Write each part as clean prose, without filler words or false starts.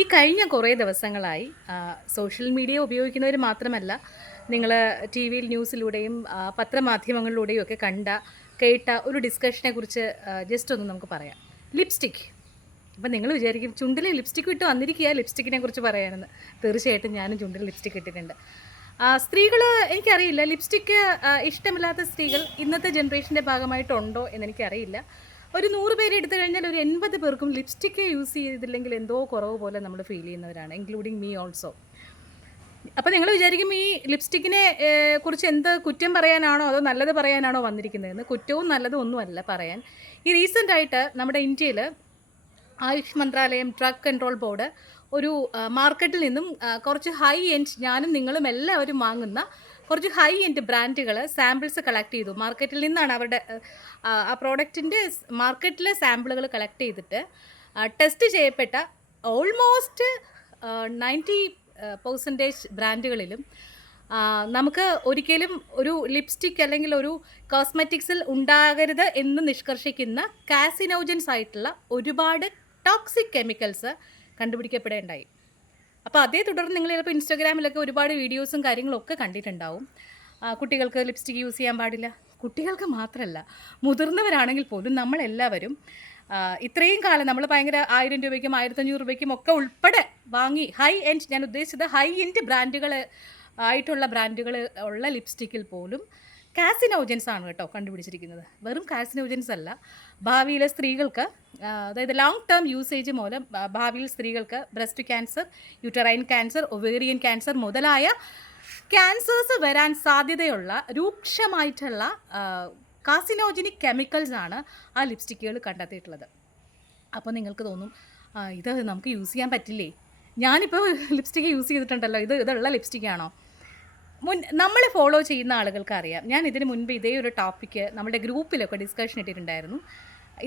ഈ കഴിഞ്ഞ കുറേ ദിവസങ്ങളായി സോഷ്യൽ മീഡിയ ഉപയോഗിക്കുന്നവർ മാത്രമല്ല, നിങ്ങൾ ടി വിയിൽ ന്യൂസിലൂടെയും പത്രമാധ്യമങ്ങളിലൂടെയും ഒക്കെ കേട്ട ഒരു ഡിസ്കഷനെക്കുറിച്ച് ജസ്റ്റ് ഒന്ന് നമുക്ക് പറയാം. ലിപ്സ്റ്റിക്. അപ്പം നിങ്ങൾ വിചാരിക്കും ചുണ്ടിൽ ലിപ്സ്റ്റിക് ഇട്ട് വന്നിരിക്കുക ലിപ്സ്റ്റിക്കിനെ കുറിച്ച് പറയാനെന്ന്. തീർച്ചയായിട്ടും ഞാനും ചുണ്ടിൽ ലിപ്സ്റ്റിക് ഇട്ടിട്ടുണ്ട്. സ്ത്രീകൾ, എനിക്കറിയില്ല, ലിപ്സ്റ്റിക്ക് ഇഷ്ടമില്ലാത്ത സ്ത്രീകൾ ഇന്നത്തെ ജനറേഷൻ്റെ ഭാഗമായിട്ടുണ്ടോ എന്നെനിക്കറിയില്ല. ഒരു 100 പേര് എടുത്തു കഴിഞ്ഞാൽ ഒരു 80 പേർക്കും ലിപ്സ്റ്റിക്ക് യൂസ് ചെയ്തില്ലെങ്കിൽ എന്തോ കുറവ് പോലെ നമ്മൾ ഫീൽ ചെയ്യുന്നവരാണ്, ഇൻക്ലൂഡിങ് മീ ഓൾസോ. അപ്പോൾ നിങ്ങൾ വിചാരിക്കും ഈ ലിപ്സ്റ്റിക്കിനെ കുറിച്ച് എന്ത് കുറ്റം പറയാനാണോ അതോ നല്ലത് പറയാനാണോ വന്നിരിക്കുന്നതെന്ന്. കുറ്റവും നല്ലതും ഒന്നുമല്ല പറയാൻ. ഈ റീസെൻ്റായിട്ട് നമ്മുടെ ഇന്ത്യയിൽ ആയുഷ് മന്ത്രാലയം, ഡ്രഗ് കൺട്രോൾ ബോർഡ് ഒരു മാർക്കറ്റിൽ നിന്നും കുറച്ച് ഹൈ എൻഡ്, ഞാനും നിങ്ങളും എല്ലാവരും വാങ്ങുന്ന കുറച്ച് ഹൈ എൻഡ് ബ്രാൻഡുകൾ സാമ്പിൾസ് കളക്ട് ചെയ്തു. മാർക്കറ്റിൽ നിന്നാണ് അവരുടെ ആ പ്രോഡക്റ്റിൻ്റെ മാർക്കറ്റിലെ സാമ്പിളുകൾ കളക്ട് ചെയ്തിട്ട് ടെസ്റ്റ് ചെയ്യപ്പെട്ട ഓൾമോസ്റ്റ് 90% ബ്രാൻഡുകളിലും നമുക്ക് ഒരിക്കലും ഒരു ലിപ്സ്റ്റിക് അല്ലെങ്കിൽ ഒരു കോസ്മെറ്റിക്സിൽ ഉണ്ടാകരുത് എന്ന് നിഷ്കർഷിക്കുന്ന കാസിനോജൻസ് ആയിട്ടുള്ള ഒരുപാട് ടോക്സിക് കെമിക്കൽസ് കണ്ടുപിടിക്കപ്പെടേണ്ടായി. അപ്പോൾ അതേ തുടർന്ന് നിങ്ങൾ ചിലപ്പോൾ ഇൻസ്റ്റാഗ്രാമിലൊക്കെ ഒരുപാട് വീഡിയോസും കാര്യങ്ങളൊക്കെ കണ്ടിട്ടുണ്ടാവും. കുട്ടികൾക്ക് ലിപ്സ്റ്റിക് യൂസ് ചെയ്യാൻ പാടില്ല. കുട്ടികൾക്ക് മാത്രമല്ല, മുതിർന്നവരാണെങ്കിൽ പോലും നമ്മളെല്ലാവരും ഇത്രയും കാലം നമ്മൾ ഭയങ്കര 1000 രൂപയ്ക്കും 1500 രൂപയ്ക്കും ഒക്കെ ഉൾപ്പെടെ വാങ്ങി ഹൈ എൻഡ്, ഞാൻ ഉദ്ദേശിച്ചത് ഹൈ എൻഡ് ബ്രാൻഡുകൾ ആയിട്ടുള്ള ബ്രാൻഡുകൾ ഉള്ള ലിപ്സ്റ്റിക്കിൽ പോലും കാസിനോജൻസ് ആണ് കേട്ടോ കണ്ടുപിടിച്ചിരിക്കുന്നത്. വെറും കാസിനോജൻസ് അല്ല, ഭാവിയിലെ സ്ത്രീകൾക്ക്, അതായത് ലോങ് ടേം യൂസേജ് മൂലം ഭാവിയിൽ സ്ത്രീകൾക്ക് breast cancer, uterine cancer, ovarian cancer മുതലായ ക്യാൻസേഴ്സ് വരാൻ സാധ്യതയുള്ള രൂക്ഷമായിട്ടുള്ള കാസിനോജനിക് കെമിക്കൽസ് ആണ് ആ ലിപ്സ്റ്റിക്കുകൾ കണ്ടെത്തിയിട്ടുള്ളത്. അപ്പോൾ നിങ്ങൾക്ക് തോന്നും ഇത് നമുക്ക് യൂസ് ചെയ്യാൻ പറ്റില്ലേ? ഞാനിപ്പോൾ ലിപ്സ്റ്റിക്ക് യൂസ് ചെയ്തിട്ടുണ്ടല്ലോ, ഇതുള്ള ലിപ്സ്റ്റിക്കാണോ? നമ്മൾ ഫോളോ ചെയ്യുന്ന ആളുകൾക്ക് അറിയാം. ഞാൻ ഇതിന് മുൻപ് ഇതേ ഒരു ടോപ്പിക്ക് നമ്മുടെ ഗ്രൂപ്പിലൊക്കെ ഡിസ്കഷൻ ഇട്ടിട്ടുണ്ടായിരുന്നു.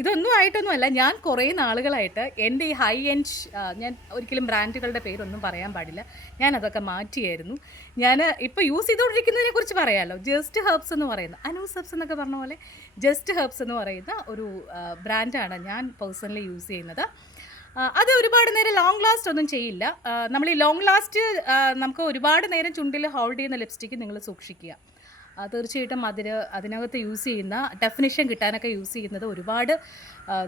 ഇതൊന്നും ആയിട്ടൊന്നുമല്ല, ഞാൻ കുറേ നാളുകളായിട്ട് എൻ്റെ ഈ ഹൈ എൻഡ്, ഞാൻ ഒരിക്കലും ബ്രാൻഡുകളുടെ പേരൊന്നും പറയാൻ പാടില്ല, ഞാൻ അതൊക്കെ മാറ്റിയായിരുന്നു. ഞാൻ ഇപ്പോൾ യൂസ് ചെയ്തുകൊണ്ടിരിക്കുന്നതിനെ കുറിച്ച് പറയാമല്ലോ. ജസ്റ്റ് ഹെർബ്സ് എന്ന് പറയുന്ന, അനൂസ് ഹെർബ്സ് എന്നൊക്കെ പറഞ്ഞ പോലെ ജസ്റ്റ് ഹെർബ്സ് എന്ന് പറയുന്ന ഒരു ബ്രാൻഡാണ് ഞാൻ പേഴ്സണലി യൂസ് ചെയ്യുന്നത്. അത് ഒരുപാട് നേരം ലോങ് ലാസ്റ്റ് ഒന്നും ചെയ്യില്ല. നമ്മൾ ഈ ലോങ് ലാസ്റ്റ് നമുക്ക് ഒരുപാട് നേരം ചുണ്ടിൽ ഹോൾഡ് ചെയ്യുന്ന ലിപ്സ്റ്റിക്ക് നിങ്ങൾ സൂക്ഷിക്കുക. തീർച്ചയായിട്ടും അതിനകത്ത് യൂസ് ചെയ്യുന്ന ഡെഫിനിഷൻ കിട്ടാനൊക്കെ യൂസ് ചെയ്യുന്നത് ഒരുപാട്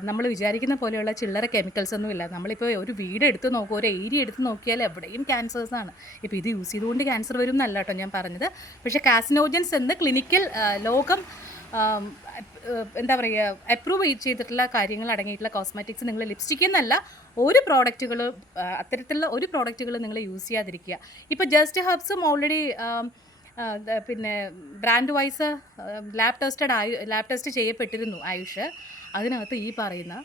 നമ്മൾ വിചാരിക്കുന്ന പോലെയുള്ള ചില്ലറ കെമിക്കൽസ് ഒന്നും ഇല്ല. നമ്മളിപ്പോൾ ഒരു വീട് എടുത്ത് നോക്കുക, ഒരു ഏരിയ എടുത്ത് നോക്കിയാൽ എവിടെയും ക്യാൻസേഴ്സാണ്. ഇപ്പോൾ ഇത് യൂസ് ചെയ്തുകൊണ്ട് ക്യാൻസർ വരും എന്നല്ല കേട്ടോ ഞാൻ പറഞ്ഞത്. പക്ഷേ കാസിനോജൻസ് എന്ന് ക്ലിനിക്കൽ ലോകം എന്താ പറയുക, അപ്രൂവ് ചെയ്തിട്ടുള്ള കാര്യങ്ങൾ അടങ്ങിയിട്ടുള്ള കോസ്മെറ്റിക്സ് നിങ്ങൾ ലിപ്സ്റ്റിക് എന്നല്ല ഒരു പ്രോഡക്റ്റുകൾ, അത്തരത്തിലുള്ള ഒരു പ്രോഡക്റ്റുകൾ നിങ്ങൾ യൂസ് ചെയ്യാതിരിക്കുക. ഇപ്പോൾ ജസ്റ്റ് ഹെർബ്സും ഓൾറെഡി പിന്നെ ബ്രാൻഡ് വൈസ് ലാബ് ടെസ്റ്റ് ചെയ്യപ്പെട്ടിരുന്നു ആയുഷ്. അതിനകത്ത് ഈ പറയുന്ന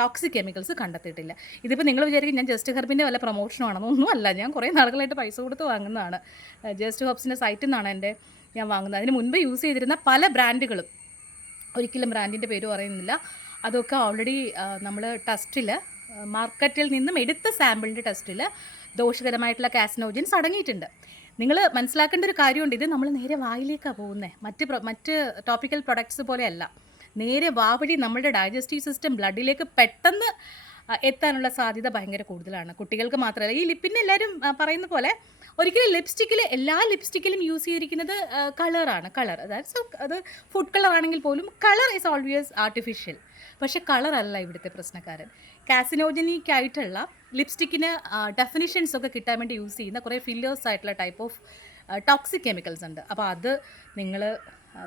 ടോക്സിക് കെമിക്കൽസ് കണ്ടെത്തിയിട്ടില്ല. ഇതിപ്പോൾ നിങ്ങൾ വിചാരിക്കും ഞാൻ ജസ്റ്റ് ഹെർബിൻ്റെ വല്ല പ്രൊമോഷനാണെന്നോ? ഒന്നുമല്ല, ഞാൻ കുറേ നാളുകളായിട്ട് പൈസ കൊടുത്ത് വാങ്ങുന്നതാണ്. ജസ്റ്റ് ഹെർബ്സിൻ്റെ സൈറ്റിൽ നിന്നാണ് ഞാൻ വാങ്ങുന്നത്. അതിന് മുൻപ് യൂസ് ചെയ്തിരുന്ന പല ബ്രാൻഡുകളും, ഒരിക്കലും ബ്രാൻഡിൻ്റെ പേര് പറയുന്നില്ല, അതൊക്കെ ഓൾറെഡി നമ്മൾ ടെസ്റ്റിൽ, മാർക്കറ്റിൽ നിന്നും എടുത്ത സാമ്പിളിൻ്റെ ടെസ്റ്റിൽ ദോഷകരമായിട്ടുള്ള കാസിനോജൻസ് അടങ്ങിയിട്ടുണ്ട്. നിങ്ങൾ മനസ്സിലാക്കേണ്ട ഒരു കാര്യമുണ്ട്, ഇത് നമ്മൾ നേരെ വായിലേക്കാണ് പോകുന്നത്. മറ്റ് ടോപ്പിക്കൽ പ്രൊഡക്ട്സ് പോലെയല്ല. നേരെ വാ വഴി നമ്മുടെ ഡൈജസ്റ്റീവ് സിസ്റ്റം, ബ്ലഡിലേക്ക് പെട്ടെന്ന് എത്താനുള്ള സാധ്യത ഭയങ്കര കൂടുതലാണ്. കുട്ടികൾക്ക് മാത്രമല്ല, ഈ ലിപ്പിന് എല്ലാവരും പറയുന്ന പോലെ ഒരിക്കലും എല്ലാ ലിപ്സ്റ്റിക്കിലും യൂസ് ചെയ്തിരിക്കുന്നത് കളറാണ്. അതായത് അത് ഫുഡ് കളർ ആണെങ്കിൽ പോലും കളർ ഈസ് ഓൾവേസ് ആർട്ടിഫിഷ്യൽ. പക്ഷേ കളറല്ല ഇവിടുത്തെ പ്രശ്നക്കാരൻ. കാസിനോജനിക് ആയിട്ടുള്ള ലിപ്സ്റ്റിക്കിന് ഡെഫിനിഷൻസ് ഒക്കെ കിട്ടാൻ വേണ്ടി യൂസ് ചെയ്യുന്ന കുറേ ഫില്ലേഴ്സ് ആയിട്ടുള്ള ടൈപ്പ് ഓഫ് ടോക്സിക് കെമിക്കൽസ് ഉണ്ട്. അപ്പോൾ അത് നിങ്ങൾ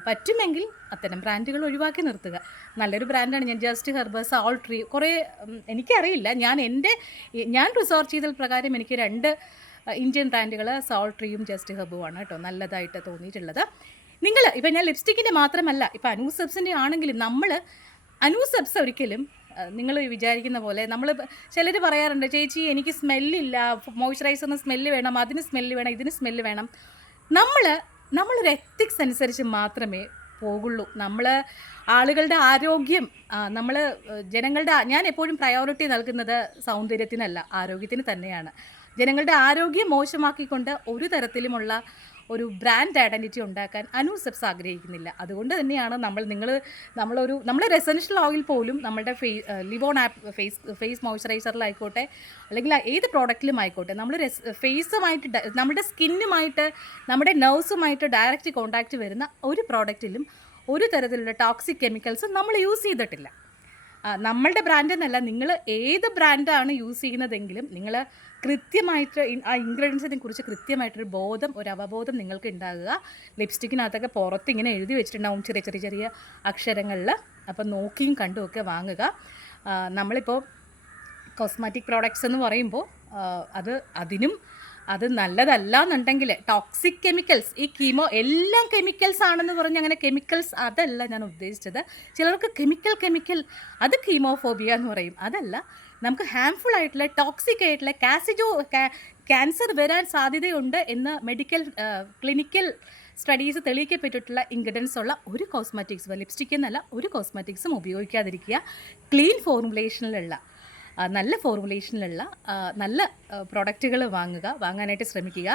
പറ്റുമെങ്കിൽ അത്തരം ബ്രാൻഡുകൾ ഒഴിവാക്കി നിർത്തുക. നല്ലൊരു ബ്രാൻഡാണ്. ഞാൻ ജസ്റ്റ് ഹെർബ്, സാൾട്രി, കുറേ എനിക്കറിയില്ല, ഞാൻ റിസർച്ച് ചെയ്ത പ്രകാരം എനിക്ക് 2 ഇന്ത്യൻ ബ്രാൻഡുകൾ സാൾട്രിയും ജസ്റ്റ് ഹെർബുമാണ് കേട്ടോ നല്ലതായിട്ട് തോന്നിയിട്ടുള്ളത്. ഇപ്പം ഞാൻ ലിപ്സ്റ്റിക്കിൻ്റെ മാത്രമല്ല, ഇപ്പം അനൂസ് ഹെർബ്സിൻ്റെ ആണെങ്കിലും അനൂസ് ഹെർബ്സ് ഒരിക്കലും നിങ്ങൾ വിചാരിക്കുന്ന പോലെ, ചിലർ പറയാറുണ്ട്, ചേച്ചി എനിക്ക് സ്മെല്ലില്ല, മോയ്സ്ചറൈസറിന് സ്മെല്ല് വേണം, അതിന് സ്മെല്ല് വേണം, ഇതിന് സ്മെല്ല് വേണം. നമ്മളൊരു എത്തിക്സ് അനുസരിച്ച് മാത്രമേ പോകുള്ളൂ. ആളുകളുടെ ആരോഗ്യം, ഞാൻ എപ്പോഴും പ്രയോറിറ്റി നൽകുന്നത് സൗന്ദര്യത്തിനല്ല, ആരോഗ്യത്തിന് തന്നെയാണ്. ജനങ്ങളുടെ ആരോഗ്യം മോശമാക്കിക്കൊണ്ട് ഒരു തരത്തിലുമുള്ള ഒരു ബ്രാൻഡ് ഐഡൻറ്റിറ്റി ഉണ്ടാക്കാൻ അനൂസെപ്സ് ആഗ്രഹിക്കുന്നില്ല. അതുകൊണ്ട് തന്നെയാണ് നമ്മളൊരു എസൻഷ്യൽ ഓയിൽ പോലും നമ്മളുടെ ലിവോൺ ആപ്പ് ഫേസ് മോയ്സ്ചറൈസറിലായിക്കോട്ടെ അല്ലെങ്കിൽ ഏത് പ്രോഡക്റ്റിലും ആയിക്കോട്ടെ നമ്മൾ ഫേസുമായിട്ട് നമ്മുടെ സ്കിന്നുമായിട്ട് നമ്മുടെ നെർവ്സുമായിട്ട് ഡയറക്റ്റ് കോൺടാക്റ്റ് വരുന്ന ഒരു പ്രോഡക്റ്റിലും ഒരു തരത്തിലുള്ള ടോക്സിക് കെമിക്കൽസും നമ്മൾ യൂസ് ചെയ്തിട്ടില്ല. നമ്മളുടെ ബ്രാൻഡ് എന്നല്ല, നിങ്ങൾ ഏത് ബ്രാൻഡാണ് യൂസ് ചെയ്യുന്നതെങ്കിലും നിങ്ങൾ കൃത്യമായിട്ട് ആ ഇൻഗ്രീഡിയൻസിനെ കുറിച്ച് കൃത്യമായിട്ടൊരു ഒരു അവബോധം നിങ്ങൾക്ക് ഉണ്ടാകുക. ലിപ്സ്റ്റിക്കിനകത്തൊക്കെ പുറത്ത് ഇങ്ങനെ എഴുതി വെച്ചിട്ടുണ്ടാവും ചെറിയ അക്ഷരങ്ങളിൽ. അപ്പം നോക്കിയും കണ്ടും ഒക്കെ വാങ്ങുക. നമ്മളിപ്പോൾ കോസ്മെറ്റിക് പ്രോഡക്ട്സ് എന്ന് പറയുമ്പോൾ അത് നല്ലതല്ല എന്നുണ്ടെങ്കിൽ ടോക്സിക് കെമിക്കൽസ്, ഈ എല്ലാം കെമിക്കൽസ് ആണെന്ന് പറഞ്ഞ് അങ്ങനെ കെമിക്കൽസ് അതല്ല ഞാൻ ഉദ്ദേശിച്ചത്. ചിലർക്ക് കെമിക്കൽ അത് കീമോഫോബിയ എന്ന് പറയും. അതല്ല, നമുക്ക് ഹാംഫുൾ ആയിട്ടുള്ള ടോക്സിക് ആയിട്ടുള്ള ക്യാൻസർ വരാൻ സാധ്യതയുണ്ട് എന്ന് ക്ലിനിക്കൽ സ്റ്റഡീസ് തെളിയിക്കപ്പെട്ടിട്ടുള്ള ഇൻഗ്രീഡിയൻസ് ഉള്ള ഒരു കോസ്മെറ്റിക്സ്, ലിപ്സ്റ്റിക് എന്നല്ല ഒരു കോസ്മെറ്റിക്സും ഉപയോഗിക്കാതിരിക്കുക. ക്ലീൻ ഫോർമുലേഷനിലുള്ള നല്ല ഫോർമുലേഷനിലുള്ള നല്ല പ്രോഡക്റ്റുകൾ വാങ്ങാനായിട്ട് ശ്രമിക്കുക.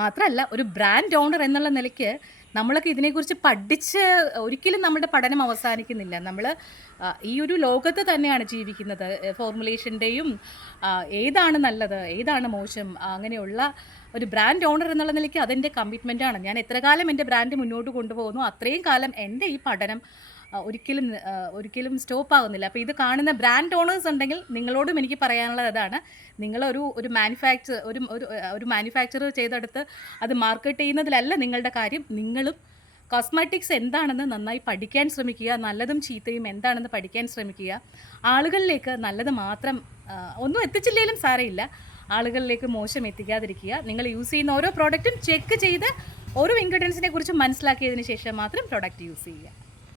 മാത്രമല്ല, ഒരു ബ്രാൻഡ് ഓണർ എന്നുള്ള നിലയ്ക്ക് നമ്മളൊക്കെ ഇതിനെക്കുറിച്ച് പഠിച്ച് ഒരിക്കലും നമ്മുടെ പഠനം അവസാനിക്കുന്നില്ല. നമ്മൾ ഈ ഒരു ലോകത്ത് തന്നെയാണ് ജീവിക്കുന്നത്. ഫോർമുലേഷൻ്റെയും ഏതാണ് നല്ലത് ഏതാണ് മോശം അങ്ങനെയുള്ള ഒരു ബ്രാൻഡ് ഓണർ എന്നുള്ള നിലയ്ക്ക് അതെൻ്റെ കമ്മിറ്റ്മെൻറ്റാണ്. ഞാൻ എത്ര കാലം എൻ്റെ ബ്രാൻഡ് മുന്നോട്ട് കൊണ്ടുപോകുന്നു അത്രയും കാലം എൻ്റെ ഈ പഠനം ഒരിക്കലും സ്റ്റോപ്പ് ആകുന്നില്ല. അപ്പോൾ ഇത് കാണുന്ന ബ്രാൻഡ് ഓണേഴ്സ് ഉണ്ടെങ്കിൽ നിങ്ങളോടും എനിക്ക് പറയാനുള്ളത് അതാണ്. ഒരു മാനുഫാക്ചർ ചെയ്തെടുത്ത് അത് മാർക്കറ്റ് ചെയ്യുന്നതിലല്ല നിങ്ങളുടെ കാര്യം. നിങ്ങളും കോസ്മെറ്റിക്സ് എന്താണെന്ന് നന്നായി പഠിക്കാൻ ശ്രമിക്കുക. നല്ലതും ചീത്തയും എന്താണെന്ന് പഠിക്കാൻ ശ്രമിക്കുക. ആളുകളിലേക്ക് നല്ലത് മാത്രം, ഒന്നും എത്തിച്ചില്ലെങ്കിലും സാരമില്ല, ആളുകളിലേക്ക് മോശം എത്തിക്കാതിരിക്കുക. നിങ്ങൾ യൂസ് ചെയ്യുന്ന ഓരോ പ്രോഡക്റ്റും ചെക്ക് ചെയ്ത് ഓരോ ഇൻഗ്രീഡിയൻസിനെ കുറിച്ച് മനസ്സിലാക്കിയതിന് ശേഷം മാത്രം പ്രോഡക്റ്റ് യൂസ് ചെയ്യുക.